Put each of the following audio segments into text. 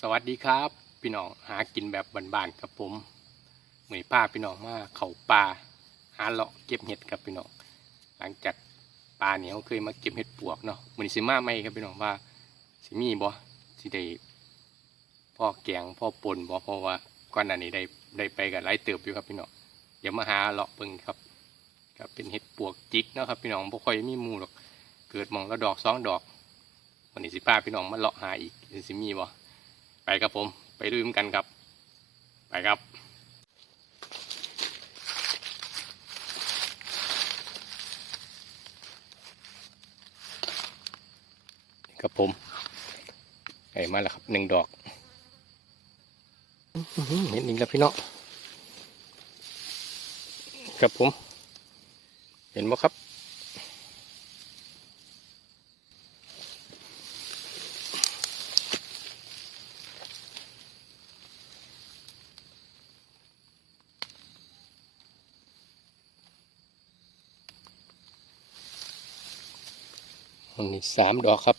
สวัสดีครับ พี่น้องหากินแบบบ้านๆกับผมเหมยป้าพี่น้องมาเขาป่าหาเลาะเก็บเห็ดครับพี่น้องหลังจากปลาเนี่ยเขาเคยมาเก็บเห็ดปวกเนาะมือนี้สิมาไหมครับพี่น้องว่าสิมีบ่สิได้พ่อแกงพ่อปนบ่เพราะว่าก่อนหน้านี้ได้ได้ไปกับหลายเติบอยู่ครับพี่น้องเดี๋ยวมาหาเลาะเบิ่งครับครับเป็นเห็ดปวกจิกเนาะครับพี่น้องบ่ค่อยมีมูหรอกเกิดมองละดอกสองดอกวันนี้สิป้าพี่น้องมาเลาะหาอีกสิมีบ่ ไปครับผม ไปดูกันครับ ไปครับครับผมไอ้มาแล้วครับหนึ่งดอกอื้อหือเห็นอีกแล้วพี่น้องครับผม เห็นไหมครับ สามดอกครับ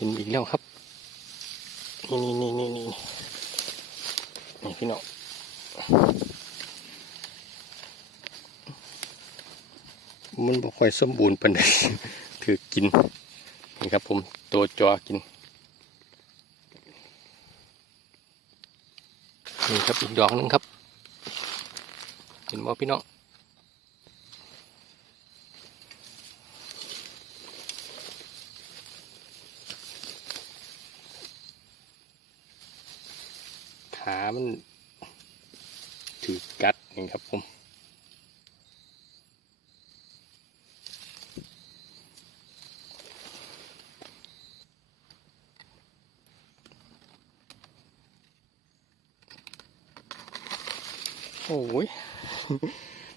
เห็นอีกแล้วครับนี่นี่นี่นี่นี่นี่พี่น้องมันบ่ค่อยสมบูรณ์ปานใดถือกินนี่ครับผมตัวจอกินนี่ครับอีกดอกหนึงครับเห็นบ่พี่น้อง ขามันถือกัดนี่ครับผมโอ้ย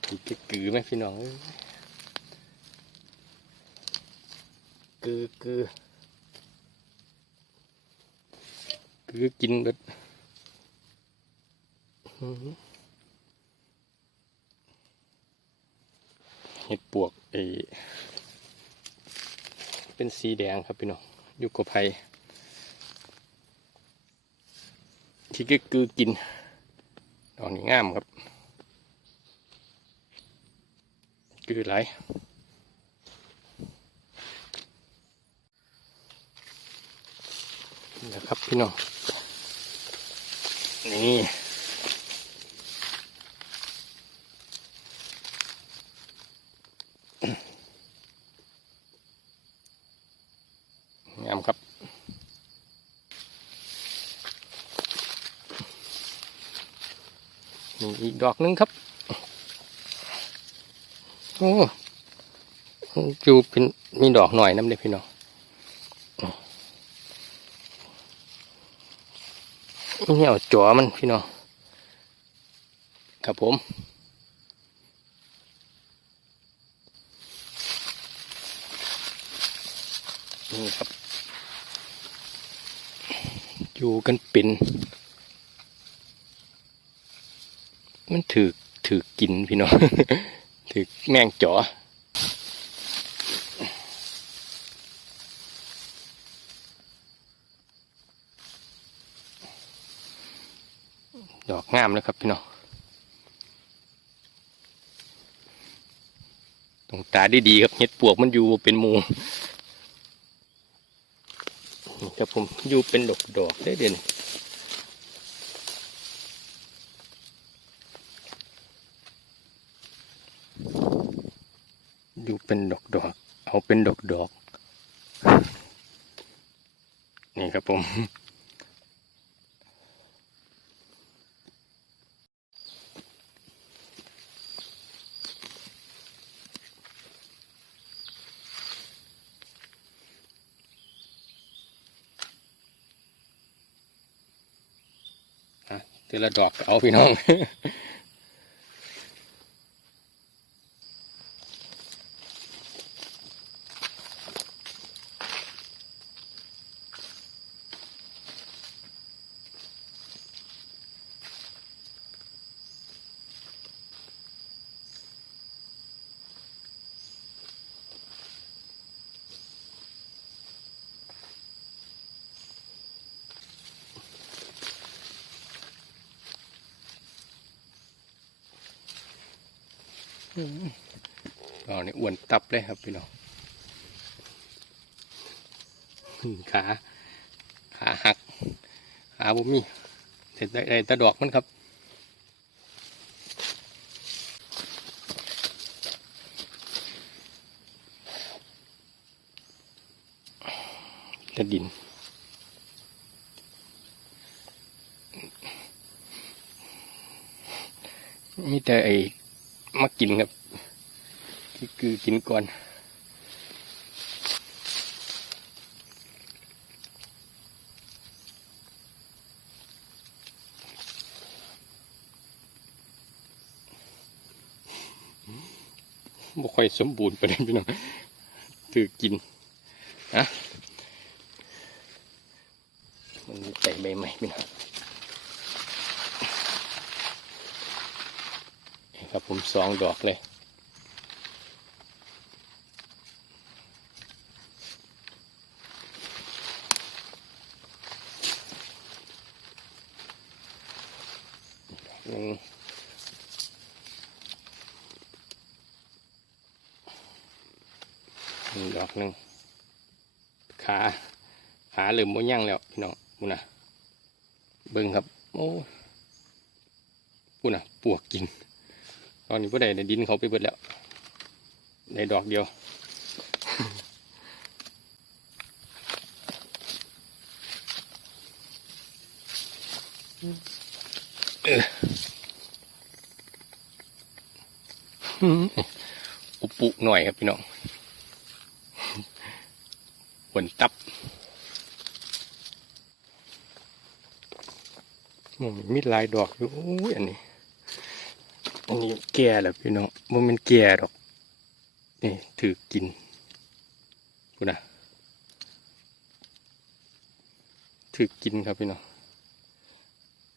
ถือกกือไหมพี่น้องเอ้ยกือกือกือกินแบบ เห็ดปวกเอเป็นสีแดงครับพี่น้องอยู่กับไผ่ที่ก็คือกิน ดอกนี้งามครับ คือไรนี่นะครับพี่น้อง นี่ งามครับ นี่ อีกดอกหนึงครับ โอ้จูเป็นมีดอกหน่อยน้ำเด็กพี่น้องเนี่เอาจ๋อมันพี่น้อง ครับผมนี่ครับ อยู่กันเป็น มันถือถือกินพี่น้องถือแมงจ๋อดอกงามเลยครับพี่น้องต้องตาดีๆครับเห็ดปวกมันอยู่เป็นมูนี่ครับผมอยู่เป็นดอกดอกๆได้เด่น อยู่เป็นดอกดอกๆเอาเป็นดอกดอกๆนี่ครับผมเจละดอกเอาพี่น้อง อ๋อนี่อ้วนตับเลยครับพี่น้องขา ขาหัก ขาบ่มีเสร็จได้ไตะดอกมันครับแตะดินมีแต่ไอ มากินครับคือกินก่อนบ่ค่อยสมบูรณ์ไปเลยพี่น้องถือกินนะมันมีไก่ใบใหม่พี่น้อง ครับผมสองดอกเลย หนึ่งดอกหนึ่งขา ขาเหลือมโมย่างแล้ว พี่น้องพูนะเบิ่งครับ โอ้พูนะปวกกิน ตอนนี้พ่ได้ในดินเขาไปเบิดแล้ว ในดอกเดียว อุปุหน่อยครับพี่น้องฝนตับมีหลายดอกอยู่อันนี้ อันนี้แก่แล้วพี่น้องมันเป็นแก่ดอก นี่ถือกินดูนะถือกินครับพี่น้อง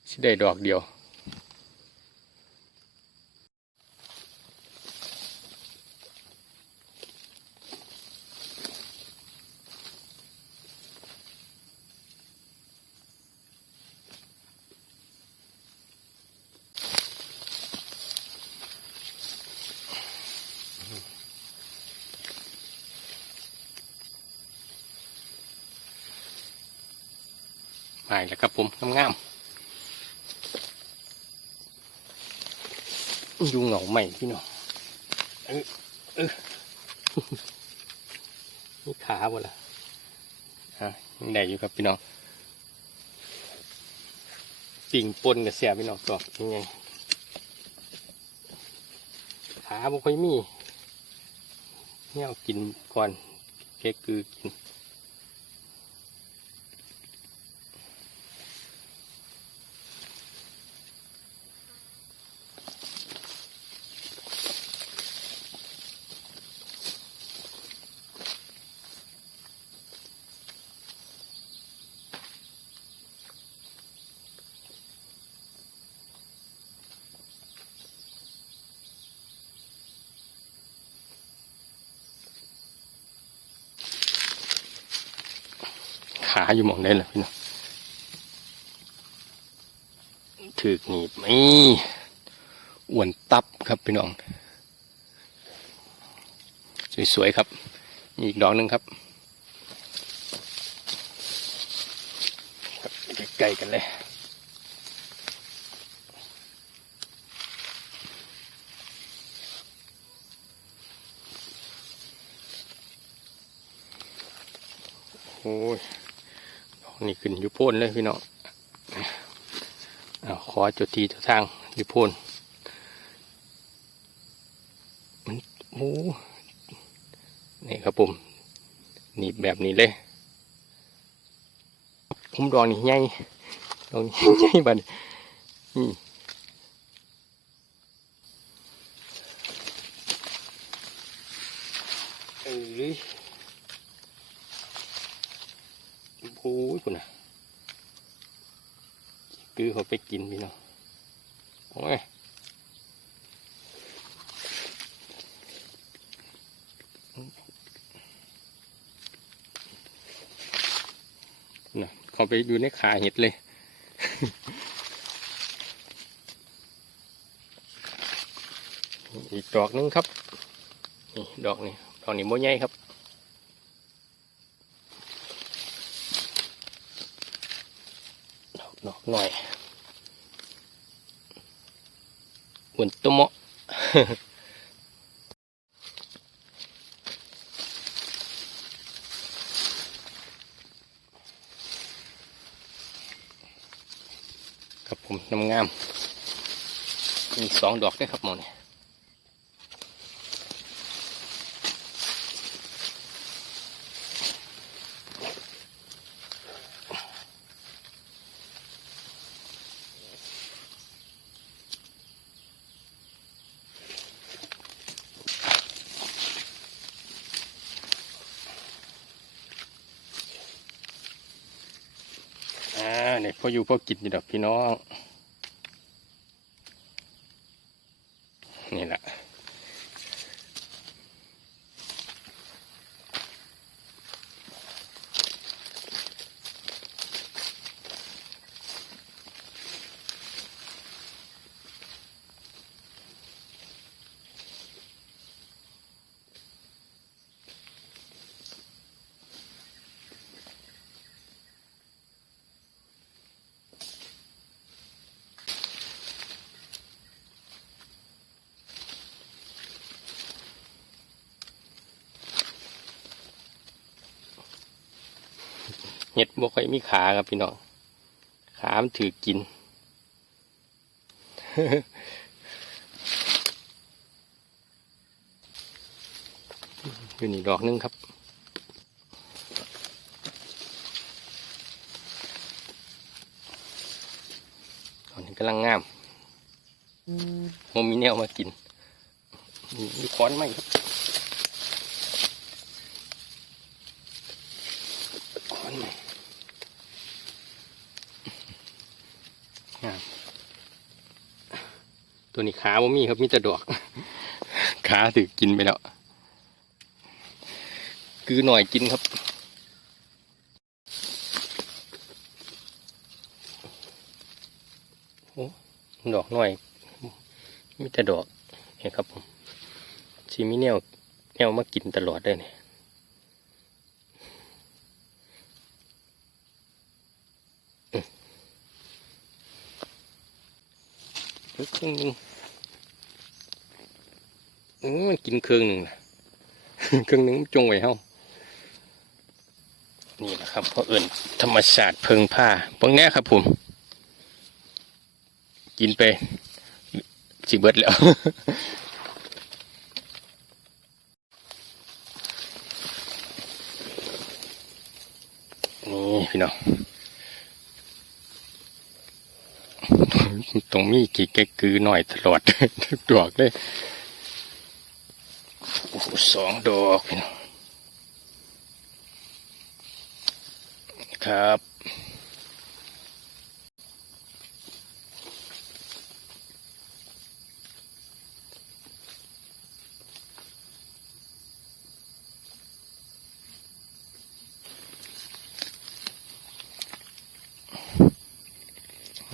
สิได้ดอกเดียวาอีกแล้วครับผมงามๆดูเหงาใหม่พี่น้องเออเออนี่ขาบ่ล่ะฮะยังได้อยู่ครับพี่น้องปิ่งปนกับเสียพี่น้องตอกยังไงขาบ่ค่อยมีเนี่ยเอากินก่อนแค่คือกิน ขาอยู่มองได้เลยพี่น้องถือกหนีบไม่อ้วนตับครับพี่น้อง สวยๆครับมีอีกดอกหนึ่งครับครับใกล้ๆกันเลย นี่ขึ้นอยู่โพ้นเลยพี่น้องขอจุดทีจุดทางอยู่โพ้นมันโอ้นี่ครับผมหนี่แบบนี้เลยผมดองนี่ใหญ่ดองนี่ใหญ่บัดนี้ นี่เอ้ยโอ้ยคุณน่ะคือเขา ไปกินพี่น้องโอ้ยน่ะเขาไปอยู่ในขาเห็ดเลย อีกดอกหนึงครับ นี่ดอกนี่ดอกนี้โมใหญ่ครับดอกหน่อยหุ่นตุโมะ ครับผมน้ำงาม มีสองดอกด้วยครับหมอนี่ อ่าเนี่ยพ ออยู่พอกินอยู่ดอกพี่น้อง นี่แหละ เห็ดบ่ค่อยมีขาครับพี่น้องขามันถือกิน อยู่นี่ดอกหนึงครับตอนนี้กำลังงามโมมีแนวมากินมีค้อนไหมครับค้อนไหมงาม ตัวนี้ขาบ่มีครับมีแต่ดอก ขาถือกินไปแล้ว คือหน่อยกินครับโอ้ดอกหน่อยมีแต่ดอกเห็นครับผมชีมีแนวแนวมากินตลอดเลยเนี่ยอืมเหลือ ครึ่งหนึงเออมันกินเครื่องหนึ่งนะเครื่องหนึ่งมันจงไว้เฮานี่แหละครับเพราะเอื่นธรรมชาติเพิงผ้าพวกเนี้ครับผม กินไปสิเบิดแล้วนี่พี่น้อง ตรงมีกี่แกกือหน่อยตลอดทุกดอกเลยโอ้สองดอกครับ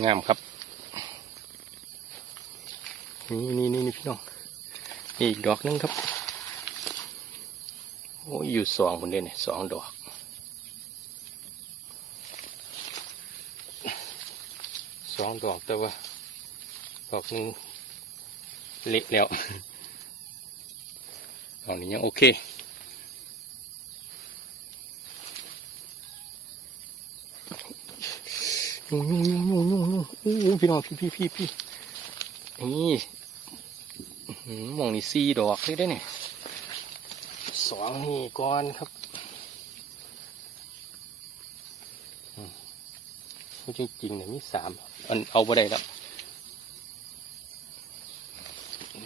งามครับ นี่นี่นี่พี่น้องนี่อีกดอกหนึงครับโอ้ยอยู่สองคนเด่นสองดอกสองดอกแต่ว่าดอกหนึงเละแล้วดอกนี้ยังโอเคยุ่งยุ่งยุ่งยุ่งยุ่งยุ่งอู้พี่น้องพี่พี่พี่พี่ นี่มองนี่ซีดอกเลยได้เนี่ยสองนี่ก่อนครับไม่ใช่จริงเนี่ยมีสามอันเอาไปได้แล้ว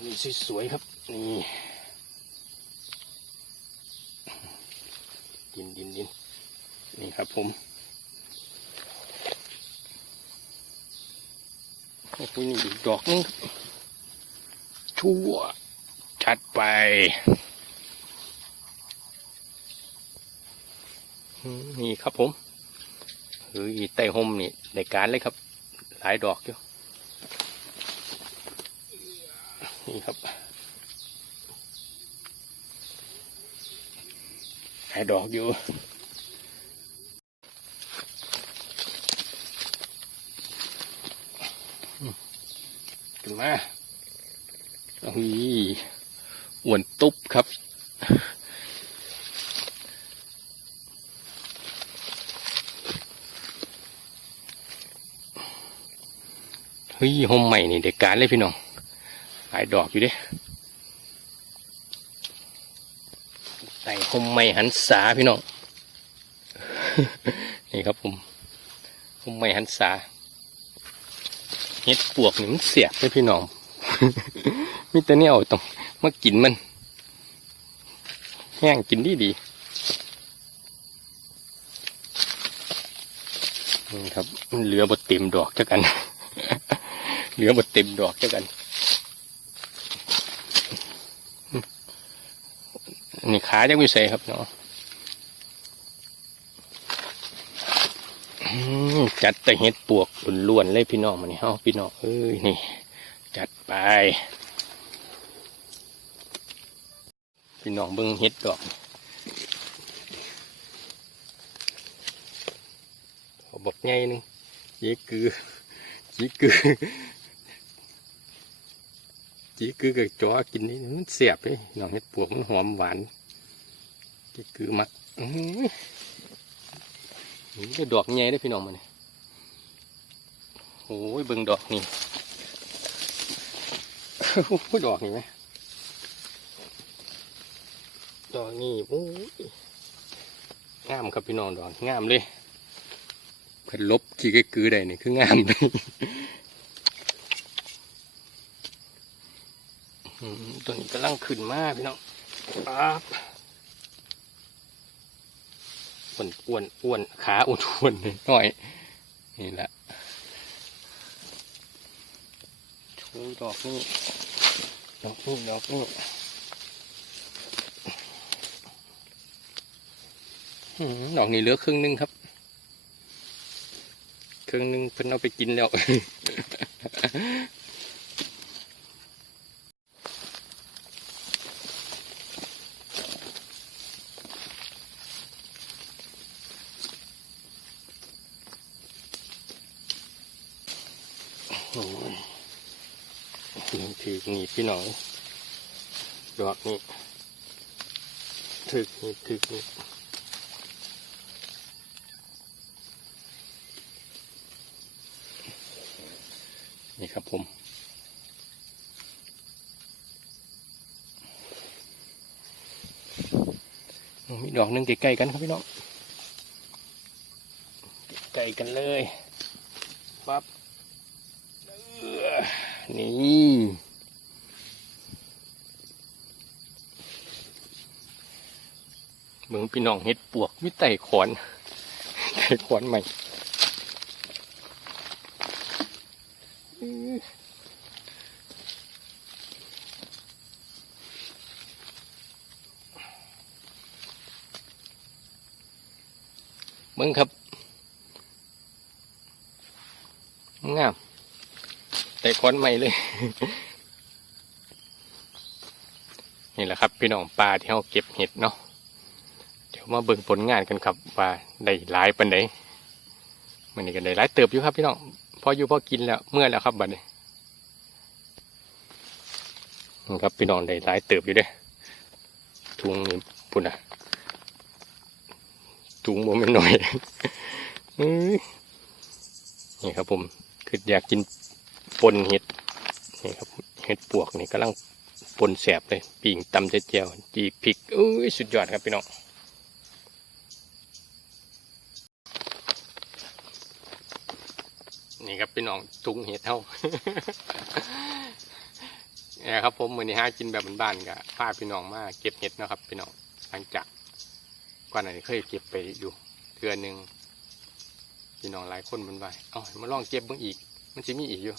นี่สวยๆครับ นี่ดินดินดินนี่ครับผม โอ้โหนี่อีกดอกนึงชั่ว ชัดไปมนี่ครับผมเฮ้ยไต่ห่มนี่ในการเลยครับ หลายดอกอยู่นี่ครับหลายดอกอยู่ ขึ้นมาอุ้ยอ้วนตุ๊บครับเฮ้ยห่มใหม่นี่เด็กการเลยพี่น้องหลายดอกอยู่เด้ใส่ห่มใหม่หันษาพี่น้อง นี่ครับผมห่มใหม่หันษา เฮ็ดปวกนี่มันเสียบเลยพี่น้องมีแต่เนี่ยเอาต้องมากินมัน แห้งกินดีดีนี่ครับ เหลือบดเต็มดอกเจ้ากัน เหลือบดเต็มดอกเจ้ากัน นี่ขาจะวิเศษครับเนาะอืม จัดแต่เห็ดปวกล้วนๆเลยพี่น้องมันนี่เฮาพี่น้องเอ้ยนี่ จัดไป พี่น้องเบิ่งเห็ดดอกขอบอกไงนึงจีกือจีกือจีกือกับจ้อกินนี่มันเสียบเลยน้องเห็ดปวกมันหอมหวานจีกือมักอื้อ นี่ดอกใหญ่ได้พี่น้องมันนี่ยโอ้ยเบิ่งดอกนี่โอ้ยดอกนี่ไหมดอกนี่โอ้ยงามครับพี่น้องดอกงามเลยเพิ่นลบขี้กระกือได้นี่คืองามเลยตัวนี้กำลังขึ้นมากพี่น้องปั๊บ อ้วนอ้วนอ้วนขาอ้วนอ้วนหน่อย นี่แหละชูดอกนี่ดอกนี่ดอกนี่ดอกนี้เหลือครึ่งหนึงครับ ครึ่งหนึงเพิ่นเอาไปกินแล้ว โอ้ยถือนี่พี่น้องดอกนี่ถึกนี่ถึกนี่นี่ครับผมมีดอกหนึงใกล้ๆกันครับพี่น้องใกล้กันเลยปั๊บเอื้อ นี่เมืองพี่น้องเฮ็ดปวกมิไต่ขอนไต่ขอนใหม่เมืองครับ งามไต่ข อนใหม่เลย นี่แหละครับ พี่น้องปลาที่เขาเก็บเห็ดเนาะเดี๋ยวมาเบิ่งผลงานกันครับว่าได้หลายปันไดมันนี่ก็ได้หลายเติบอยู่ครับพี่น้องพออยู่พอกินแล้วเมื่อแล้วครับบัดนี้นี่ครับพี่น้องได้หลายเติบอยู่เด้ถุงนี่พุ่นอะถุงบ่แม่นหน่อยนี่ครับผมคืออยากกิน ปนเห็ดนี่ครับเห็ดปวกนี่กำลังปนแสบเลยปิ่งตำเจียวจีพริกอุ้ยสุดยอดครับพี่น้องนี่ครับพี่น้องทุงเห็ดเท่าเนี่ยครับผมมือนี้หากินแบบบ้านๆกับพาพี่น้องมาเก็บเห็ดนะครับ พี่น้องหลังจากก่อนหน้านี้เคยเก็บไปอยู่เทือนหนึ่งพี่น้องหลายคนมันไปเอ้ามาลองเก็บเบิ่งอีก มันจะมีอีกอยู่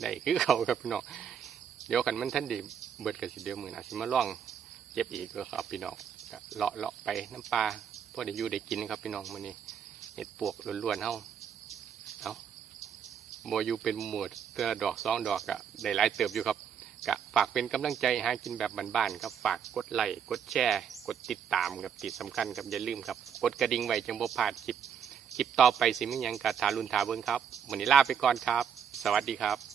ได้คือเขาครับพี่น้องเดี๋ยวกันมันท่านดีเบิดกันสิเดียวมือนะสิมาล่องเก็บอีกก็ครับพี่น้องเลาะเลาะไปน้ำปลาพอได้อยู่ได้กินครับพี่น้องมือนี้เห็ดปวกล้วนๆเฮาเอาโมอยู่เป็นหมวดเพื่อดอกสองดอกกะได้หลายเติบอยู่ครับก็ฝากเป็นกำลังใจหากินแบบบ้านๆครับฝากกดไลค์กดแชร์ กดติดตามครับติดสำคัญครับอย่าลืมครับกดกระดิ่งไว้จังบ่พลาดคลิปคลิปต่อไปสิมีหยังกะทารุนทาเบิ้งครับวันนี้ลาไปก่อนครับ สวัสดีครับ